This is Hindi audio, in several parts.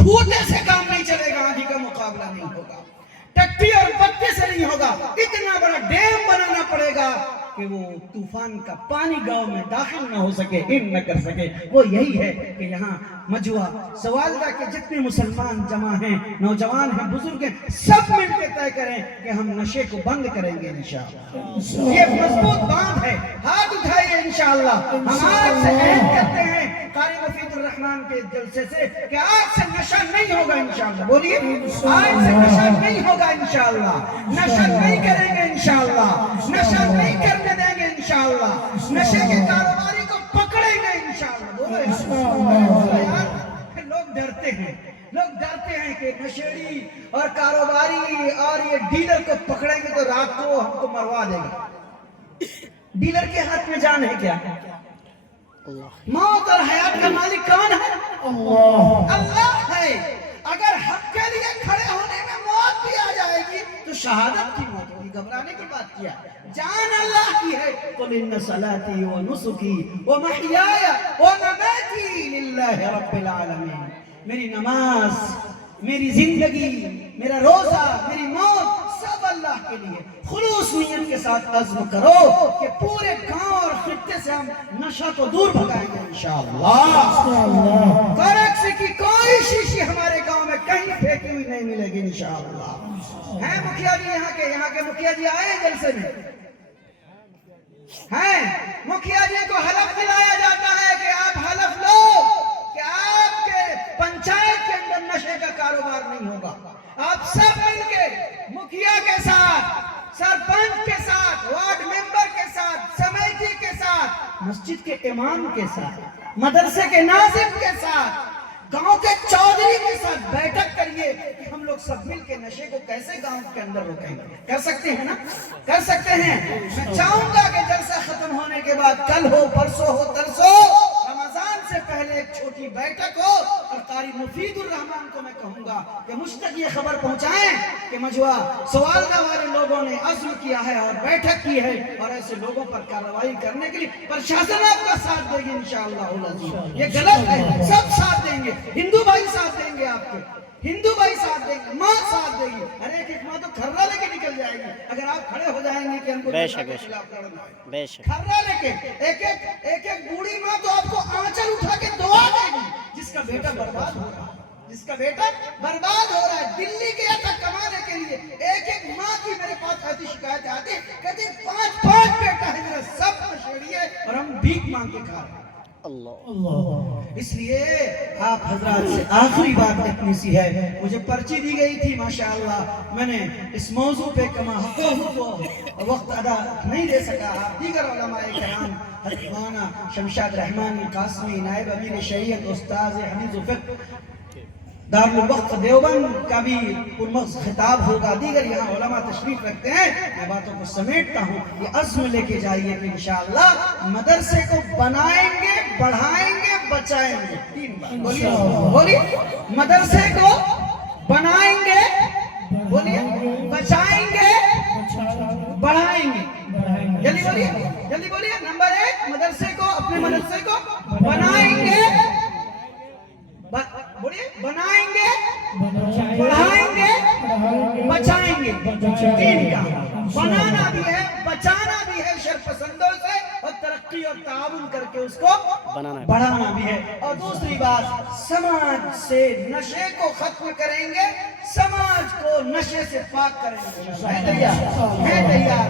खूंटे से काम नहीं चलेगा, आंधी का मुकाबला नहीं होगा, टट्टी और पत्ते से नहीं होगा। इतना बड़ा डैम बनाना पड़ेगा कि वो तूफान का पानी गांव में दाखिल न हो सके, इन न कर सके। वो यही है कि यहाँ मजुआ सवालदा के जितने मुसलमान जमा हैं, नौजवान हैं, बुजुर्ग हैं, सब मिलकर तय करें कि हम नशे को बंद करेंगे इंशाअल्लाह। ये मजबूत बात है, हाथ उठाइए इंशाअल्लाह। हम आज से ऐलान करते हैं कारी मुफीदुर रहमान के जलसे से कि आज से नशा नहीं होगा इंशाअल्लाह। बोलिए, आज से नशा नहीं होगा इंशाअल्लाह, नशा नहीं करेंगे इंशाअल्लाह, नशा नहीं करने देंगे इंशाअल्लाह, नशे के कारोबारी को पकड़ेंगे इंशाअल्लाह। बोलो यार, लोग डरते हैं, लोग डरते हैं कि नशेड़ी और कारोबारी और ये डीलर को पकड़ेंगे तो रात को हमको मरवा देगा। डीलर के हाथ में जान है क्या? मौत और हयात का मालिक कौन है? अल्लाह है। अगर हक के लिए खड़े होने में मौत भी आ जाएगी तो शहादत की मौत होगी, घबराने की बात क्या? जान अल्लाह की है। कुल इन्ना सलाती व नुसुकी व महयाया व ममाती लिल्लाहि रब्बिल आलमीन। मेरी नमाज, मेरी जिंदगी, मेरा रोजा, मेरी मौत सब अल्लाह के लिए। खुलूस नीयत के साथ अज़्म करो कि पूरे गांव और खित्ते से हम नशा को दूर भगाएंगे इंशाअल्लाह। करक्स की कोई शीशी हमारे गांव में कहीं फेंकी हुई नहीं मिलेगी इंशाअल्लाह। हैं मुखिया जी, यहाँ के मुखिया जी आए जलसे में हैं। मुखिया जी को हलफ दिलाया जाता है कि आप हलफ लो कि आपके पंचायत के अंदर नशे का कारोबार नहीं होगा। आप सब मिलके मुखिया के साथ, सरपंच के साथ, वार्ड मेंबर के साथ, समिति के साथ, मस्जिद के इमाम के साथ, मदरसे के नाजिम के साथ, गांव के चौधरी के साथ बैठक करिए कि हम लोग सब मिल के नशे को कैसे गांव के अंदर रोकेंगे। कर सकते हैं ना? कर सकते हैं। मैं चाहूंगा कि जलसा खत्म होने के बाद कल हो, परसों हो, तरसों रमजान से पहले एक छोटी बैठक हो और कारी मुफीदुर रहमान को मैं कहूंगा कि मुझ तक ये खबर पहुंचाएं कि मजुआ सवालदा वाले लोगों ने अज़्म किया है और बैठक की है और ऐसे लोगों पर कार्रवाई करने के लिए प्रशासन आपका साथ देगी इंशाअल्लाह। ये गलत है, सब साथ देंगे, हिंदू भाई साथ देंगे, आपके हिंदू भाई साथ देंगे, माँ साथ देगी। अरे एक माँ तो खर्रा लेके निकल जाएगी अगर आप खड़े हो जाएंगे कि हमको खर्रा लेके। एक बूढ़ी माँ तो आपको आंचल उठा के दुआ देगी जिसका बेटा बर्बाद हो रहा है, जिसका बेटा बर्बाद हो रहा है। दिल्ली गया था कमाने के लिए, एक माँ की मेरे पास ऐसी शिकायत आती, कहते 5 बेटा है मेरा, सब नशेड़ी है और हम भीख मांग के खा रहे हैं। अल्लाह। इसलिए आप हजरात से आखिरी बात इतनी सी है, मुझे पर्ची दी गई थी माशाअल्लाह, मैंने इस मौजू पे कमा को वक्त अदा नहीं दे सका। आप दीगर उलमाए किराम, मौलाना शमशाद रहमानी कासमी, नायब अमीर शरीयत, उस्ताद हनीज़ फ़िक़्ह दारुल वक़्फ़ देवबंद का भी पुरमग़्ज़ खिताब होगा। दीगर यहाँ उलमा तशरीफ रखते हैं। मैं बातों को समेटता हूँ, ये अज़्म लेके जाइए कि इंशाअल्लाह मदरसे को बनाएंगे, बढ़ाएंगे, बचाएंगे। 3 बार बोलिए, बोलिए। मदरसे को बनाएंगे, बोलिए, बचाएंगे, बढ़ाएंगे। जल्दी बोलिए, जल्दी बोलिए। नंबर 1, मदरसे को, अपने मदरसे को बनाएंगे, बोलिए, बनाएंगे, बढ़ाएंगे, बचाएंगे। 3 का बनाना भी है, बचाना भी है शरपसंदों से, और तरक्की और ताउन करके उसको बढ़ाना भी है। और दूसरी बात, समाज से नशे को खत्म करेंगे, समाज को नशे से पाक करेंगे। है तैयार? है तैयार?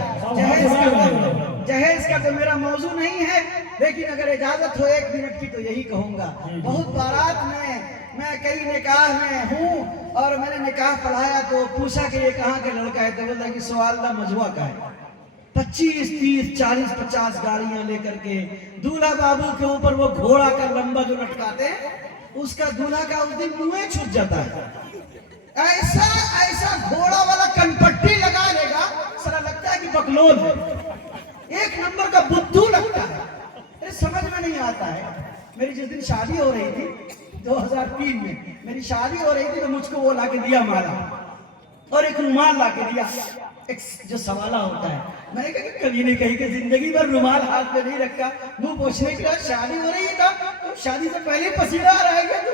जहेज का तो मेरा मौजू नहीं है, लेकिन अगर इजाजत हो 1 मिनट की तो यही कहूंगा। बहुत बारात में मैं कई निकाह में हूँ और मैंने निकाह पढ़ाया तो पूछा कि ये कहाँ का लड़का है, तो बोला कि सवालदा मजुआ का है। 25, 30, 40, 50 गाड़ियां लेकर के दूल्हा बाबू के ऊपर वो घोड़ा का लंबा जो लटकाते हैं, उसका दूल्हा का उस दिन मुंह छूट जाता है। ऐसा घोड़ा वाला कनपट्टी लगा लेगा, सारा लगता है कि बकलोल है, 1 नंबर का बुद्धू लगता है। अरे समझ में नहीं आता है। मेरी जिस दिन शादी हो रही थी 2003 में मेरी शादी हो रही थी, तो मुझको वो लाके दिया माला और एक रुमाल लाके दिया, एक जो सवाला होता है। मैंने कहा कि कभी नहीं कही कि जिंदगी भर रुमाल हाथ में नहीं रखा, मुंह पोछने के बाद शादी हो रही था, तो शादी से पहले पसीना आ रहा है, तो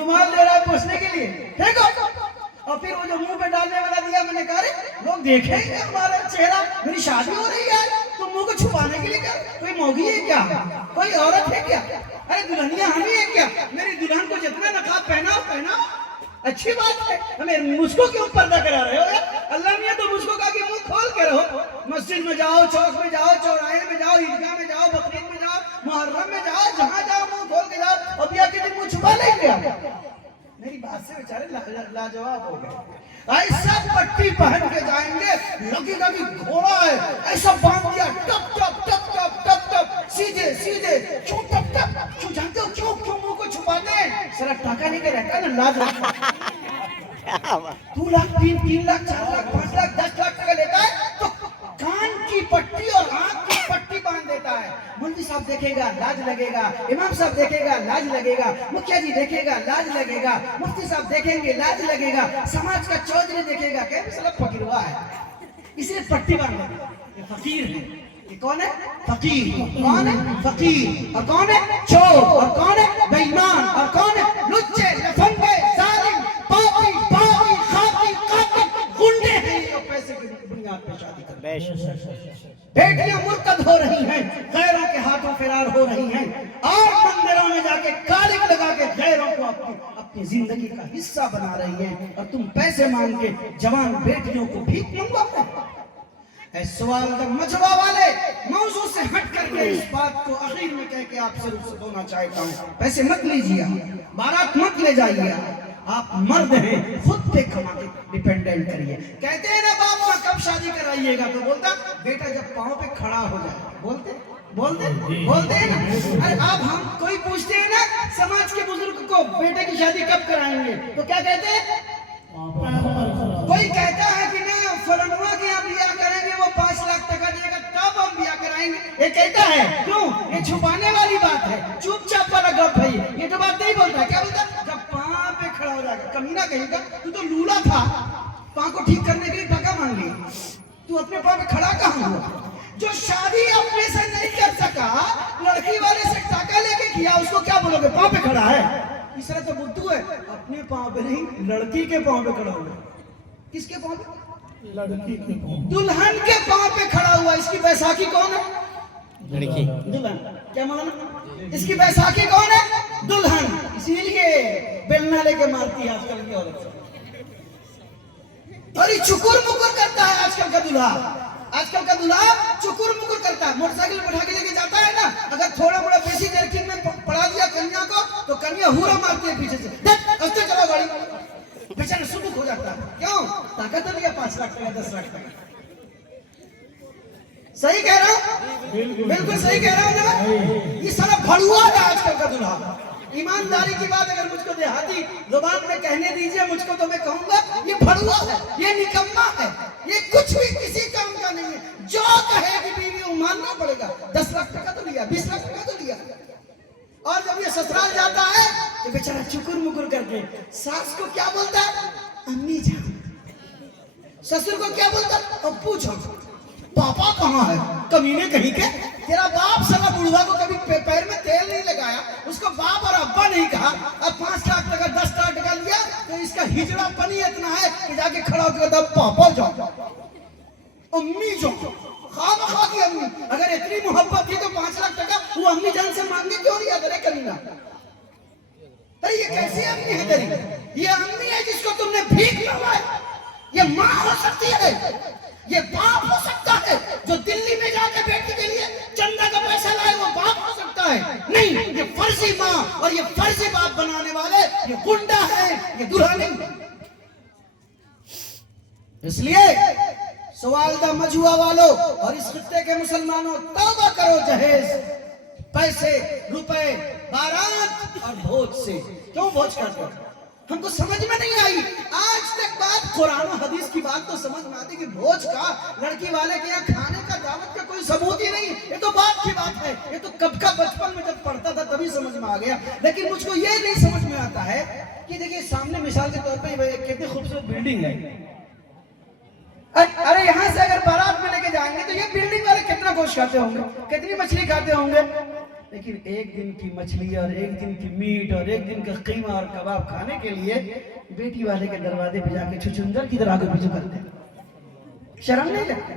रुमाल दे रहा है पोछने के लिए, फेंको। और फिर वो जो मुंह पे डालने वाला दिया, मैंने कहा अरे लोग देखेंगे हमारा चेहरा, मेरी शादी हो रही है, तुम मुंह को छुपाने के लिए क्या, कोई मौगी है क्या, कोई औरत है क्या, अरे दुल्हनिया हम ही है क्या, मेरी दुल्हन को जितना नकाब पहनाओ पहनाओ, अच्छी बात है, हमें मुझको क्यों पर्दा करा रहे हो यार? अल्लाह ने तो मुझको कहा कि मुंह खोल के रहो, मस्जिद में जाओ, चौक में जाओ, चौराहे में जाओ, ईदगाह में जाओ, बकरीद में जाओ, मुहर्रम में जाओ, जहां जाओ मुंह खोल के जाओ, और बिया के दिन मुंह छुपा लेंगे। मेरी बात से बेचारे लाजवाब हो गए। ऐसा पट्टी पहन के जाएंगे, लगेगा कि घोड़ा है, ऐसा बांध दिया, टप टप टप टप टप टप, सीधे सीधे, क्यों टप टप, क्यों जानते हो क्यों क्यों मुंह को छुपाते हैं? सारा टाका नहीं के रहता है ना, लाज 2 लाख 3 लाख 4 लाख 5 लाख 10 लाख टका लेता है, तो कान की पट्टी और आंख की पट्टी बांध देता है। मौलवी साहब देखेगा लाज लगेगा, इमाम साहब देखेगा लाज लगेगा, मुखिया जी देखेगा लाज लगेगा, मुफ्ती साहब देखेंगे लाज लगेगा, समाज का चौधरी देखेगा क्या साला फकीरवा है, इसलिए पट्टी बांध देगा। ये फकीर है, ये कौन है? फकीर। कौन है? फकीर। और कौन है? चोर। और कौन है? बेईमान। और कौन है? लुच्चे, लफंगे, जालिम, पापी, बागी, खाकी, कातिल, गुंडे हैं, ये पैसे की बुनियाद पे शादी कर रहे हैं। बेटियां मुर्तद हो रही हैं, गैरों के हाथों फरार हो रही हैं, और मंदिरों में जाके कालिक लगा के गैरों को अपनी जिंदगी का हिस्सा बना रही हैं, और तुम पैसे मांग के जवान बेटियों को भीख मंगवाते हो। सवाल मजवा वाले मौजू से हट करके इस बात को आखिर में कह के आपसे रुखसत चाहता हूँ, पैसे मत लीजिए, बारात मत ले जाइए, आप मर्द हैं, खुद पे कमा के डिपेंडेंट करिए। कहते हैं ना बाप माँ कब शादी कराइएगा, तो बोलता बेटा जब पाँव पे खड़ा हो जाए, बोलते हैं ना। अरे आप हम कोई पूछते हैं ना समाज के बुजुर्ग को बेटे की शादी कब कराएंगे, तो क्या कहते हैं? कोई कहता है कि ना फलनुआ के यहाँ बिया करेंगे, वो 5 लाख टका देगा तब हम बिया कराएंगे, ये कहता है। क्यों? ये छुपाने वाली बात है, चुपचाप वाला गप है, ये तो बात नहीं बोलता। क्या बोलता? जब पाँव पे खड़ा हो जाएगा, कमीना कहेगा तू तो लूला था, पाँव को ठीक करने के लिए टका मांग लिया, तू अपने पाँव पे खड़ा कहाँ हुआ? जो शादी अपने से नहीं कर सका, लड़की वाले से टका लेके किया, उसको क्या बोलोगे? पाँव पे खड़ा है। तीसरा तो बुद्धू है, अपने पाँव पे नहीं लड़की के पाँव पे खड़ा हुआ। किसके पाँव पे? लड़की के पाँव, दुल्हन के पाँव पे खड़ा हुआ। इसकी बैसाखी कौन है? लड़की। दुल्हन। क्या मालूम? इसकी बैसाखी कौन है? दुल्हन। इसीलिए बेलना लेके मारती है आजकल की औरत। और ये चुकुर मुकुर करता है आजकल का दूल्हा। आजकल का दूल्हा चुकुर मुकुर करता है, मोटरसाइकिल बैठा के लेके जाता है ना, अगर थोड़ा बड़ा बेसी जर्किन में पड़ा दिया कन्या को, तो कन्या हुरा मारती है पीछे से, अस्ते चलो गाड़ी, बेचारा सुबह हो जाता है। क्यों? ताकत तो लिया 5 लाख टका 10 लाख टका। सही कह रहा हूँ? बिल्कुल सही कह रहा हूँ ना। ये सारा भड़ुआ है आजकल का दूल्हा। ईमानदारी की बात अगर मुझको देहाती जुबान में कहने दीजिए, मुझको तो मैं कहूंगा ये भड़ुआ है, ये निकम्मा है, ये कुछ भी किसी काम का नहीं है। जो कहेगी बीवी वो मानना पड़ेगा। 10 लाख टका तो लिया, 20 लाख टका तो लिया, और जब ये ससुराल जाता है तो बेचारा चुकुर मुकुर करके सास को क्या बोलता है? अम्मी जान। ससुर को क्या बोलता है? अप्पू जान। पापा कहाँ है? कमीने कहीं के। तेरा बाप साला बुढ़वा को कभी पैर में तेल नहीं लगाया, उसको बाप और अब्बा नहीं कहा, अब 5 लाख टका 10 लाख टका लिया, तो इसका हिजड़ा पनी इतना है कि जाके खड़ा होकर पापा जाओ, अम्मी जाओ, खामा की अम्मी। अगर इतनी मोहब्बत थी तो 5 लाख टका वो अम्मी जान से मांगने क्यों नहीं आता? कमीना, तो ये कैसी अम्मी है तेरी? ये अम्मी है जिसको तुमने भीख मंगवाई। ये माँ हो सकती है, ये बाप हो सकता है, जो दिल्ली में जाके बेटी के लिए चंदा का पैसा लाए, वो बाप हो सकता है। नहीं, ये फर्जी माँ और ये फर्जी बाप बनाने वाले ये गुंडा है, ये दूल्हा नहीं। इसलिए सवालदा मजुआ वालों और इस खित्ते के मुसलमानों, तौबा करो जहेज पैसे, रुपए, बारात और भोज से। क्यों भोज करते हो? हमको समझ में नहीं आई आज तक बात। कुरान और हदीस की बात तो समझ में आती कि भोज का, लड़की वाले के यहाँ खाने का, दावत का कोई सबूत ही नहीं। ये तो बात की बात है, ये तो कब का बचपन में जब पढ़ता था तभी समझ में आ गया। लेकिन मुझको ये नहीं समझ में आता है कि देखिए सामने मिसाल के तौर पे कितनी खूबसूरत बिल्डिंग है। अरे यहाँ से अगर बारात में लेके जाएंगे तो ये बिल्डिंग वाले कितना गोश्त खाते होंगे, कितनी मछली खाते होंगे, लेकिन एक दिन की मछली और एक दिन की मीट और एक दिन का कीमा और कबाब खाने के लिए बेटी वाले के दरवाजे पे जाके छुछुंदर की तरह आगे पीछे करते हैं। शर्म नहीं लगती?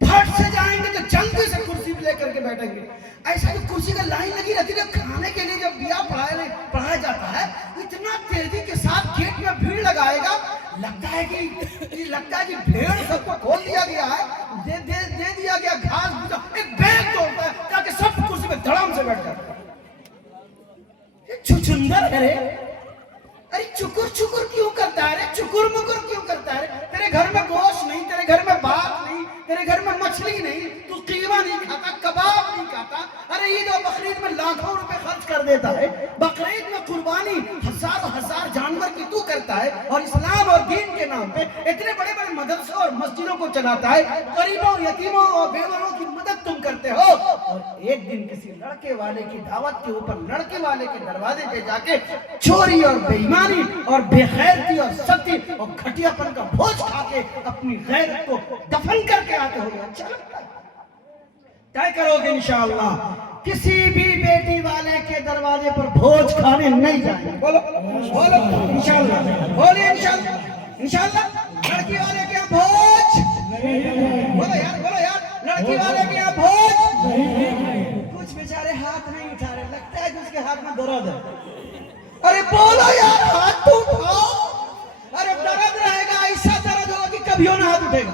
फट से जाएंगे तो जल्दी से कुर्सी पे लेकर के बैठेंगे। ऐसा तो कुर्सी का लाइन लगी रहती है खाने के लिए। जब बिया पढ़ाया जाता है इतना तेजी के साथ गेट में भीड़ लगाएगा, लगता है कि भेड़ सबको खोल दिया गया है, दे दिया गया घास भूसा, एक बैग तोड़ता है ताकि सब कुर्सी पे धड़ाम से बैठ जाए। ये छुछुंदर है रे। अरे चुकुर चुकुर क्यों करता है रे? चुकुर मुकुर क्यों करता है रे? तेरे घर में गोश्त नहीं, तेरे घर में भात नहीं, तेरे घर में मछली नहीं, तू कीमा नहीं खाता, कबाब नहीं खाता। अरे ईद और बकरीद में लाखों रुपए खर्च कर देता है, बकरीद में कुर्बानी हजार जानवर की तू करता है, और इस्लाम और दीन के नाम पे इतने बड़े बड़े मदरसे और मस्जिदों को चलाता है। गरीबों, यतीमों और बेवाओं की मदद तुम करते हो, और एक दिन किसी लड़के वाले की दावत के ऊपर लड़के वाले के दरवाजे पे जाके चोरी और बेईमानी और बेगैरती और सख्ती और घटियापन का भोज खा के अपनी गैरत को दफन करके आते हो। अच्छा लगता है? तय करोगे इंशाअल्लाह किसी भी बेटी वाले के दरवाजे पर भोज खाने नहीं जाएंगे। बोलो बोलो इंशाअल्लाह, बोलिए इंशाअल्लाह। इंशाअल्लाह लड़की वाले के यहाँ भोज, बोलो यार लड़की वाले के यहाँ भोज। कुछ बेचारे हाथ नहीं उठा रहे, लगता है कि उसके हाथ में दर्द है। अरे बोलो यार, हाथ तो उठाओ। अरे दर्द रहेगा, ऐसा दर्द होगा कि कभी ना हाथ उठेगा।